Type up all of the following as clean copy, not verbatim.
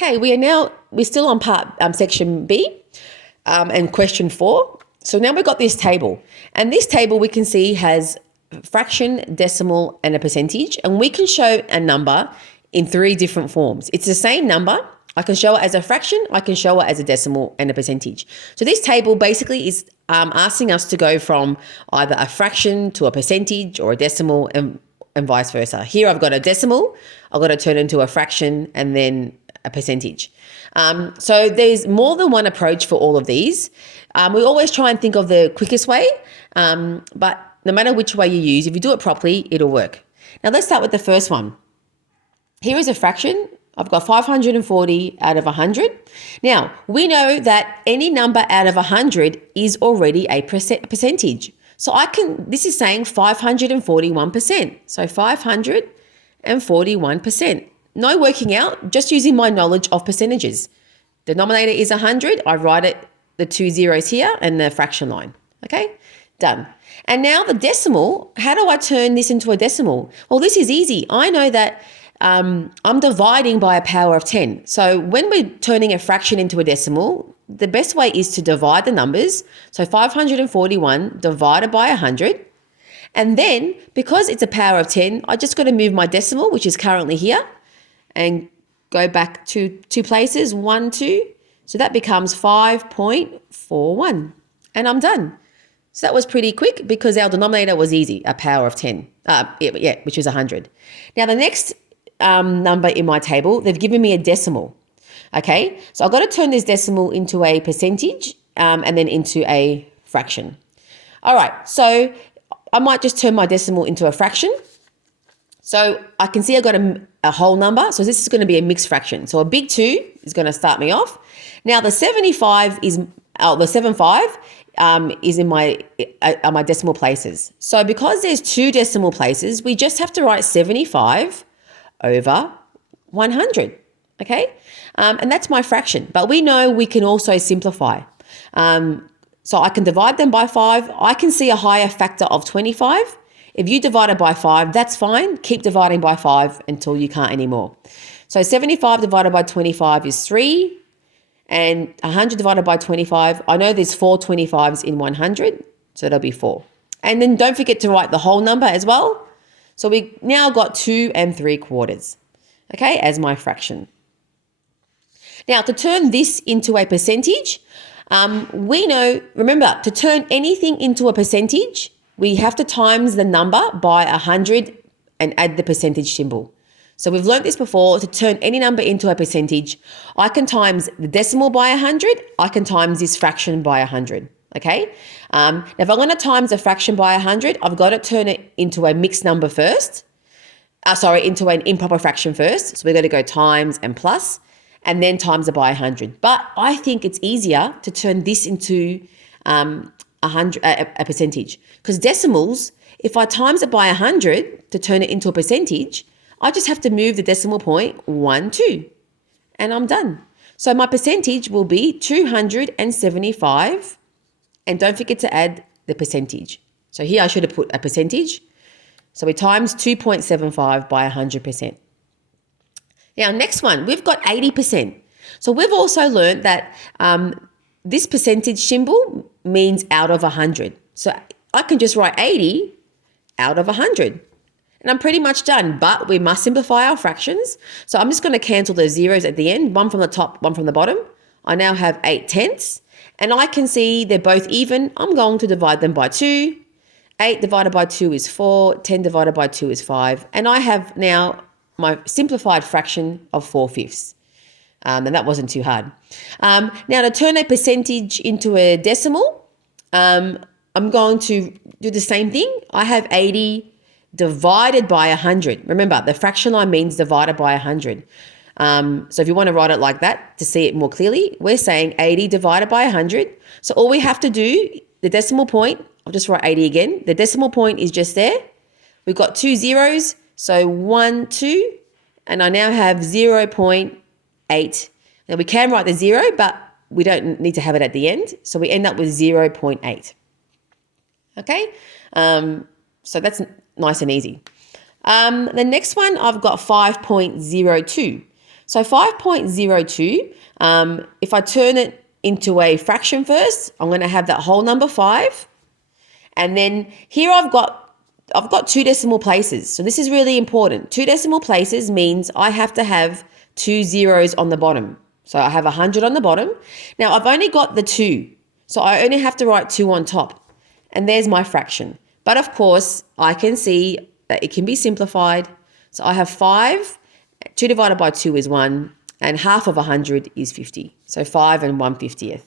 Okay, we're still on section B and question 4. So now we've got this table, and this table we can see has fraction, decimal, and a percentage, and we can show a number in 3 different forms. It's the same number. I can show it as a fraction, I can show it as a decimal and a percentage. So this table basically is asking us to go from either a fraction to a percentage or a decimal and vice versa. Here I've got a decimal, I've got to turn it into a fraction and then a percentage. So there's more than one approach for all of these. We always try and think of the quickest way, but no matter which way you use, if you do it properly, it'll work. Now let's start with the first one. Here is a fraction. I've got 540 out of 100. Now, we know that any number out of 100 is already a percentage. So this is saying 541%. So 541%. No working out, just using my knowledge of percentages. Denominator is 100. I write it, the 2 zeros here and the fraction line. Okay, done. And now the decimal, how do I turn this into a decimal? Well, this is easy. I know that I'm dividing by a power of 10. So when we're turning a fraction into a decimal, the best way is to divide the numbers. So 541 divided by 100. And then because it's a power of 10, I just got to move my decimal, which is currently here, and go back 2 places, 1, 2. So that becomes 5.41. And I'm done. So that was pretty quick because our denominator was easy, a power of 10, which is 100. Now the next number in my table, they've given me a decimal. Okay, so I've got to turn this decimal into a percentage and then into a fraction. All right, so I might just turn my decimal into a fraction. So I can see I've got a whole number. So this is going to be a mixed fraction. So a big 2 is going to start me off. Now the 75 is, the 75 is in my decimal places. So because there's 2 decimal places, we just have to write 75 over 100, okay? And that's my fraction, but we know we can also simplify. So I can divide them by 5. I can see a higher factor of 25. If you divide it by 5, that's fine. Keep dividing by 5 until you can't anymore. So 75 divided by 25 is 3, and 100 divided by 25, I know there's 4 25s in 100, so that'll be 4. And then don't forget to write the whole number as well. So we now got 2 3/4, okay, as my fraction. Now to turn this into a percentage, we know, remember, to turn anything into a percentage, we have to times the number by 100 and add the percentage symbol. So we've learned this before. To turn any number into a percentage, I can times the decimal by 100, I can times this fraction by 100. Okay, now if I'm going to times a fraction by 100, I've got to turn it into a mixed number first. Into an improper fraction first. So we're going to go times and plus, and then times it by 100. But I think it's easier to turn this into a percentage, because decimals, if I times it by 100 to turn it into a percentage, I just have to move the decimal point 1, 2, and I'm done. So my percentage will be 275. And don't forget to add the percentage. So here I should have put a percentage. So we times 2.75 by 100%. Now, next one, we've got 80%. So we've also learned that this percentage symbol means out of 100. So I can just write 80 out of 100. And I'm pretty much done, but we must simplify our fractions. So I'm just going to cancel those zeros at the end, one from the top, one from the bottom. I now have 8/10. And I can see they're both even. I'm going to divide them by 2. 8 divided by 2 is 4. 10 divided by 2 is 5. And I have now my simplified fraction of 4/5. And that wasn't too hard. Now to turn a percentage into a decimal, I'm going to do the same thing. I have 80 divided by 100. Remember, the fraction line means divided by 100. So if you want to write it like that to see it more clearly, we're saying 80 divided by 100. So all we have to do, the decimal point, I'll just write 80 again. The decimal point is just there. We've got 2 zeros, so 1, 2, and I now have 0.8. Now we can write the 0, but we don't need to have it at the end. So we end up with 0.8. Okay, so that's nice and easy. The next one, I've got 5.02. So 5.02, if I turn it into a fraction first, I'm going to have that whole number 5. And then here I've got 2 decimal places. So this is really important. 2 decimal places means I have to have 2 zeros on the bottom. So I have 100 on the bottom. Now I've only got the 2. So I only have to write 2 on top. And there's my fraction. But of course, I can see that it can be simplified. So I have 5. 2 divided by 2 is 1. And half of 100 is 50. So 5 and 1/50th.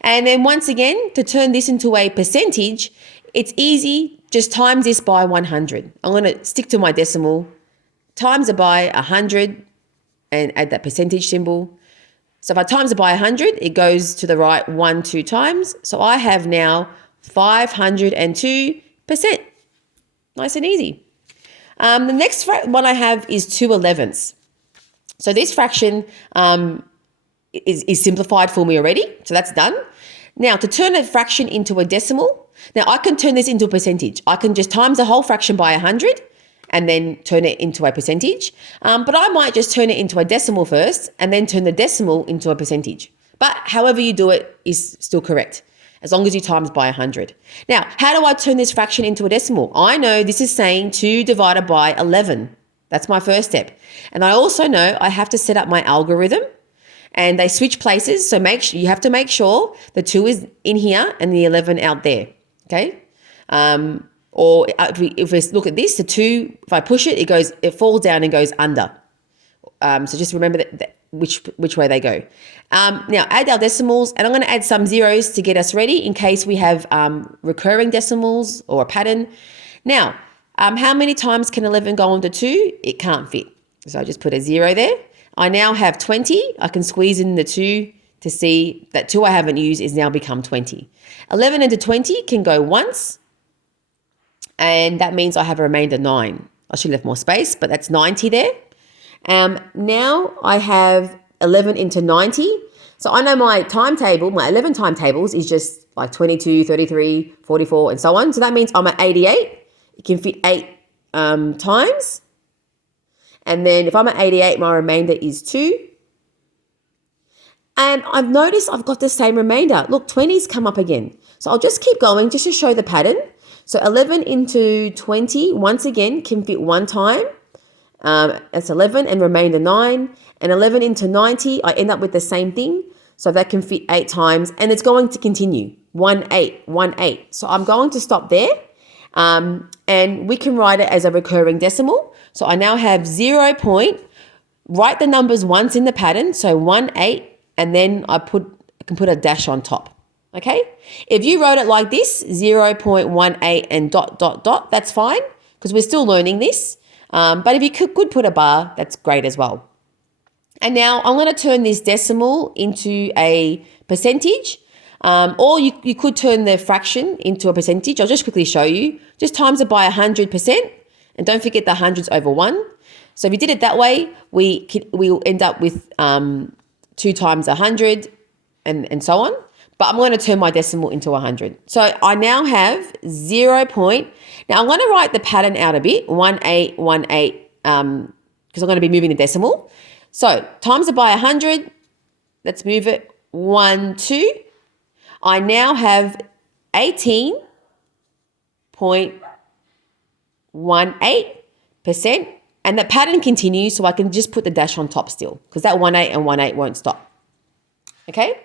And then once again, to turn this into a percentage, it's easy. Just times this by 100. I'm going to stick to my decimal. Times it by 100 and add that percentage symbol. So if I times it by 100, it goes to the right 2 times. So I have now 502%. Nice and easy. The next one I have is 2/11ths. So this fraction is simplified for me already. So that's done. Now to turn a fraction into a decimal, now I can turn this into a percentage. I can just times the whole fraction by 100 and then turn it into a percentage. But I might just turn it into a decimal first and then turn the decimal into a percentage. But however you do it is still correct, as long as you times by 100. Now, how do I turn this fraction into a decimal? I know this is saying 2 divided by 11. That's my first step. And I also know I have to set up my algorithm, and they switch places. So you have to make sure the 2 is in here and the 11 out there. Okay. Or if we look at this, the 2, if I push it, it falls down and goes under. So just remember that which way they go. Now add our decimals, and I'm going to add some zeros to get us ready in case we have recurring decimals or a pattern. Now, how many times can 11 go into 2? It can't fit. So I just put a 0 there. I now have 20. I can squeeze in the 2 to see that 2 I haven't used is now become 20. 11 into 20 can go once, and that means I have a remainder 9. I should have left more space, but that's 90 there. Now I have 11 into 90. So I know my timetable, my 11 timetables is just like 22, 33, 44, and so on. So that means I'm at 88. It can fit 8 times. And then if I'm at 88, my remainder is 2. And I've noticed I've got the same remainder. Look, 20's come up again. So I'll just keep going just to show the pattern. So 11 into 20, once again, can fit 1 time. That's 11 and remainder 9. And 11 into 90, I end up with the same thing. So that can fit 8 times, and it's going to continue. 1, 8, 1, 8. So I'm going to stop there. And we can write it as a recurring decimal. So I now have 0 point, write the numbers once in the pattern. So 1, 8, and then I can put a dash on top. Okay. If you wrote it like this, 0.18 and ... that's fine, because we're still learning this. But if you could put a bar, that's great as well. And now I'm going to turn this decimal into a percentage. Or you could turn the fraction into a percentage. I'll just quickly show you. Just times it by 100%, and don't forget the hundreds over 1. So if you did it that way, we'll end up with 2 times 100 and so on. But I'm going to turn my decimal into 100. So I now have 0 point. Now I'm going to write the pattern out a bit, 1818, because I'm going to be moving the decimal. So times it by 100. Let's move it 1, 2. I now have 18.18%, and the pattern continues, so I can just put the dash on top still, because that 18 and 18 won't stop. Okay?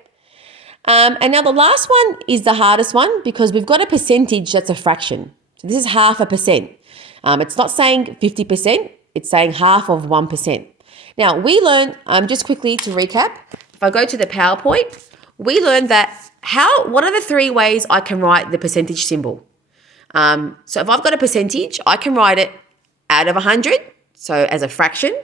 And now the last one is the hardest one, because we've got a percentage that's a fraction. So this is 0.5%. It's not saying 50%, it's saying half of 1%. Now we learned, just quickly to recap, if I go to the PowerPoint, we learned that what are the 3 ways I can write the percentage symbol? So if I've got a percentage, I can write it out of 100, so as a fraction.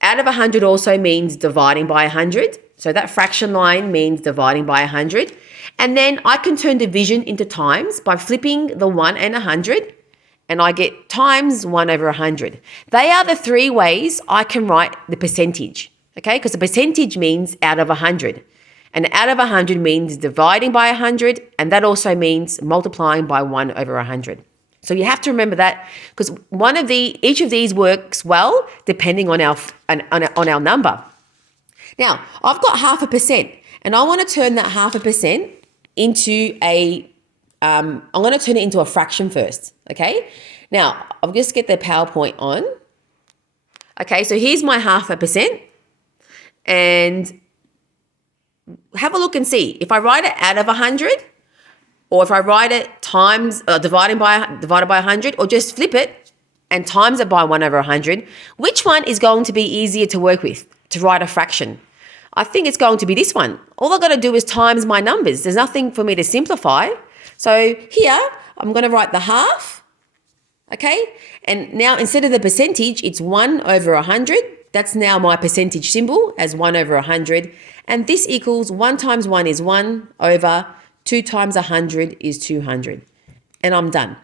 Out of 100 also means dividing by 100. So that fraction line means dividing by 100. And then I can turn division into times by flipping the 1 and 100, and I get times 1 over 100. They are the 3 ways I can write the percentage, okay? Because the percentage means out of 100. And out of 100 means dividing by 100, and that also means multiplying by 1 over 100. So you have to remember that because each of these works well depending on our number. Now, I've got 0.5%, and I want to turn that 0.5% into I'm going to turn it into a fraction first, okay? Now, I'll just get the PowerPoint on. Okay, so here's my 0.5%, and have a look and see. If I write it out of 100, or if I write it divided by 100, or just flip it and times it by 1/100, which one is going to be easier to work with to write a fraction? I think it's going to be this one. All I've got to do is times my numbers. There's nothing for me to simplify. So here, I'm going to write the half, okay? And now instead of the percentage, it's 1/100. That's now my percentage symbol as 1/100. And this equals 1 times 1 is 1 over 2 times 100 is 200. And I'm done.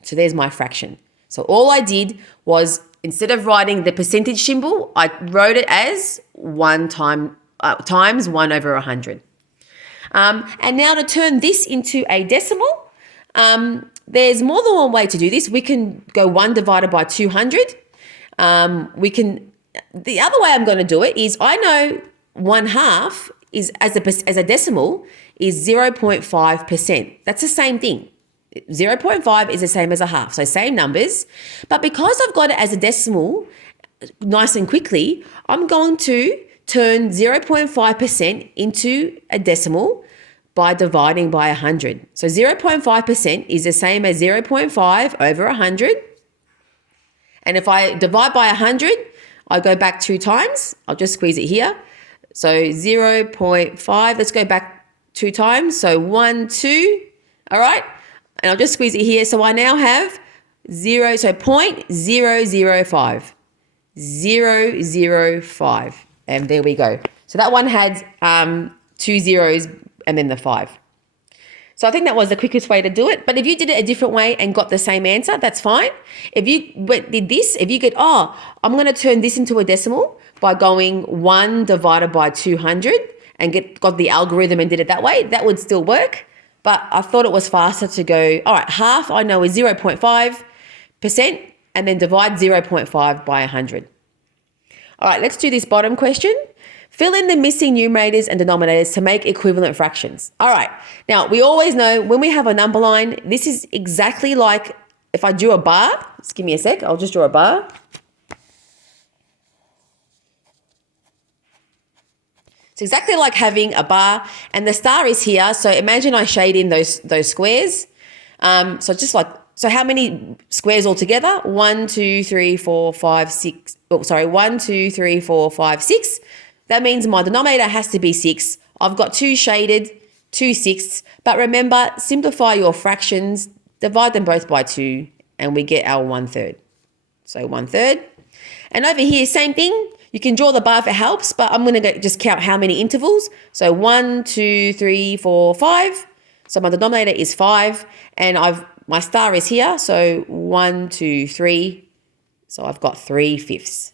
So there's my fraction. So all I did was, instead of writing the percentage symbol, I wrote it as 1 times 1/100. And now to turn this into a decimal, there's more than one way to do this. We can go 1 divided by 200. The other way I'm going to do it is, I know 1/2 is as a decimal is 0.5%. That's the same thing. 0.5 is the same as a half, so same numbers. But because I've got it as a decimal nice and quickly, I'm going to turn 0.5% into a decimal by dividing by 100. So 0.5% is the same as 0.5 over 100. And if I divide by 100, I go back 2 times. I'll just squeeze it here. So 0.5, let's go back 2 times. So 1, 2, all right? And I'll just squeeze it here. So I now have 0.005. 0.005. And there we go. So that one had 2 zeros and then the 5. So I think that was the quickest way to do it. But if you did it a different way and got the same answer, that's fine. If you did this, if you get, I'm going to turn this into a decimal by going 1 divided by 200 and got the algorithm and did it that way, that would still work. But I thought it was faster to go, all right, half I know is 0.5% and then divide 0.5 by 100. All right, let's do this bottom question. Fill in the missing numerators and denominators to make equivalent fractions. All right, now we always know when we have a number line, this is exactly like if I drew a bar. Just give me a sec, I'll just draw a bar. It's exactly like having a bar and the star is here. So imagine I shade in those squares. So how many squares altogether? 1, 2, 3, 4, 5, 6. 1, 2, 3, 4, 5, 6. That means my denominator has to be 6. I've got 2 shaded, 2 sixths. But remember, simplify your fractions, divide them both by 2, and we get our 1/3. So 1/3. And over here, same thing. You can draw the bar if it helps, but I'm going to just count how many intervals. So 1, 2, 3, 4, 5. So my denominator is 5, and my star is here. So 1, 2, 3. So I've got 3/5.